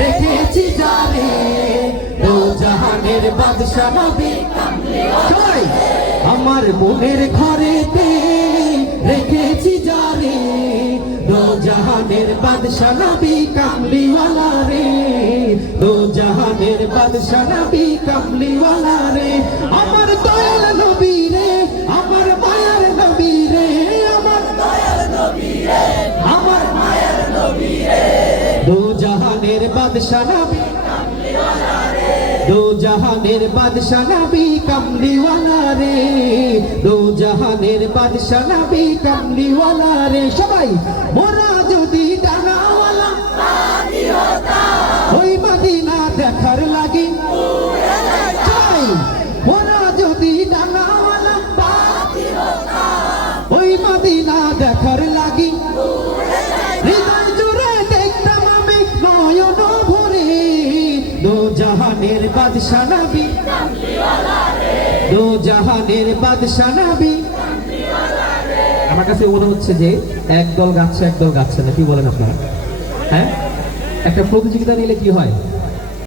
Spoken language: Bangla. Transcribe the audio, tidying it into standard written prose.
রেখেছি জানে, দো জাহানের বাদশা নবী সবাই আমার বোনের ঘরেতে রেখেছি জানে, দো জাহানের বাদশা নবী কামলিওয়ালা রে, দো জাহানের বাদশা নবী কামলিওয়ালা রে, আমার দয়াল নবী রে, আমার মায়ার নবী রে, আমার দয়াল নবী রে, আমার মায়ার নবী রে, দো জাহানের বাদশা নবী কামলিওয়ালা রে, দো জাহানের বাদশা নবী কামলিওয়ালা রে, দো জাহানের বাদশা নবী কামলিওয়ালা রে। সবাই মোরা যদি ডানাওয়ালা পাখি হতাম, ওই মদিনা দেখার লাগি উড়ে যাইতাম, মোরা যদি ডানাওয়ালা পাখি হতাম, ওই মদিনা দেখার লাগি উড়ে যাইতাম, হৃদয় জুড়ে দেখতাম আমি নয়ন ভরে, দো জাহানের বাদশা নবী কামলিওয়ালা রে, দো জাহানের বাদশা নবী কামলিওয়ালা রে। আমার কাছে মনে হচ্ছে যে একদল গাচ্ছে একদল গাচ্ছে না, কি বলেন আপনারা? হ্যাঁ, একটা প্রতিযোগিতা নিলে কি হয়?